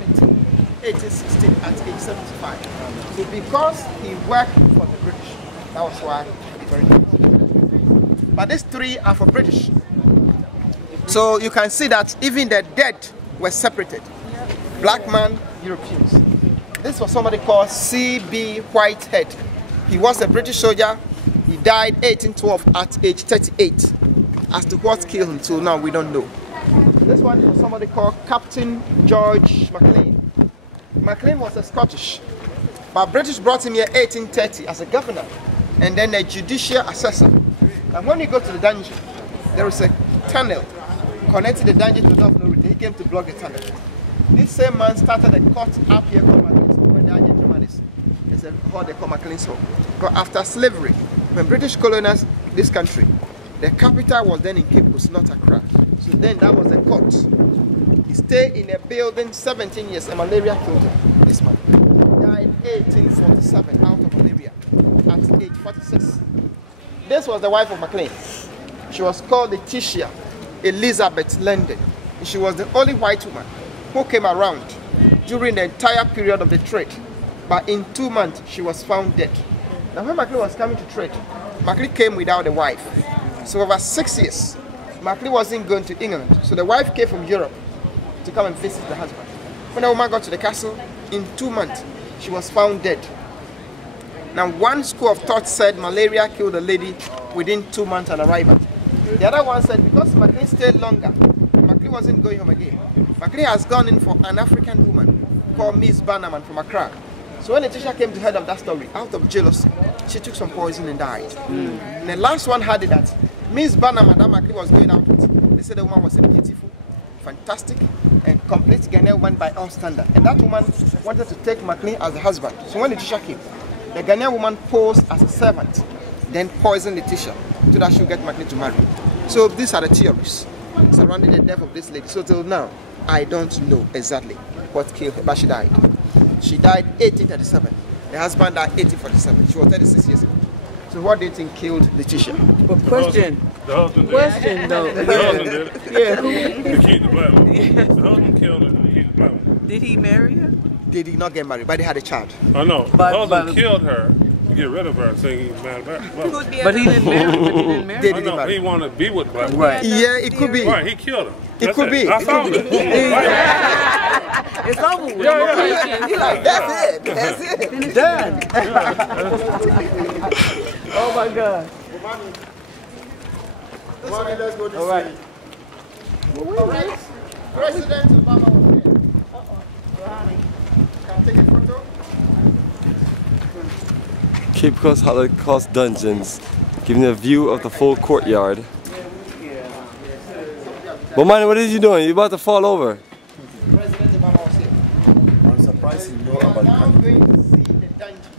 1816 at age 75. So because he worked for the British, that was why he buried him. But these three are for British. So you can see that even the dead were separated. Black man, Europeans. This was somebody called C.B. Whitehead. He was a British soldier. He died 1812 at age 38. As to what killed him till now, we don't know. This one was somebody called Captain George Maclean. Maclean was a Scottish, but British brought him here 1830 as a governor and then a judicial assessor. And when you go to the dungeon, there is a tunnel connecting the dungeon to the North Norway. He came to block the tunnel. This same man started a court up here called Maclean's Hall. When the dungeon Germanis, it's a hall they call Maclean's Hall. But after slavery, when British colonized this country, the capital was then in Cape Coast, not Accra. So then that was a court. He stayed in a building 17 years and malaria killed him. This man died 1847 out of malaria at age 46. This was the wife of Maclean. She was called Letitia Elizabeth London. She was the only white woman who came around during the entire period of the trade. But in 2 months, she was found dead. Now when Maclean was coming to trade, Maclean came without a wife. So over 6 years, Maclean wasn't going to England. So the wife came from Europe to come and visit the husband. When the woman got to the castle, in 2 months, she was found dead. Now one school of thought said malaria killed the lady within 2 months on arrival. The other one said because Maclean stayed longer, Maclean wasn't going home again. Maclean has gone in for an African woman called Miss Bannerman from Accra. So when the teacher came to hear of that story, out of jealousy, she took some poison and died. And the last one had it that Miss Bannerman that Maclean was going out with, they said the woman was a beautiful, fantastic, and complete Ghanaian woman by all standards. And that woman wanted to take Maclean as a husband. So when the teacher came, the Ghanaian woman posed as a servant, then poisoned the teacher so that she'll get Maclean to marry. So these are the theories surrounding the death of this lady. So till now, I don't know exactly what killed her, but she died. She died 1837. The husband died 1847. She was 36 years old. So what do you think killed Letitia? But question. The husband did. Question though. The husband did. Yeah. To keep the black one. The husband killed her to keep the black one. Did he marry her? They did not get married, but they had a child. I know. The husband killed her to get rid of her, saying he was mad about her. But he didn't marry her. They didn't marry. He wanted to be with the black woman. Right. Yeah, it could be. Right, he killed her. It could be. I saw it. It's over with. He's like, that's it. That's it. Done. Oh my God. Mommy, let's go to All right. All right. President Obama was here. Can I take a photo? Cape Coast Holocaust Dungeons, giving a view of the full courtyard. Bomani, what is you doing? You're about to fall over. President Obama was here. I'm surprised you know about We are now going to see the dungeon.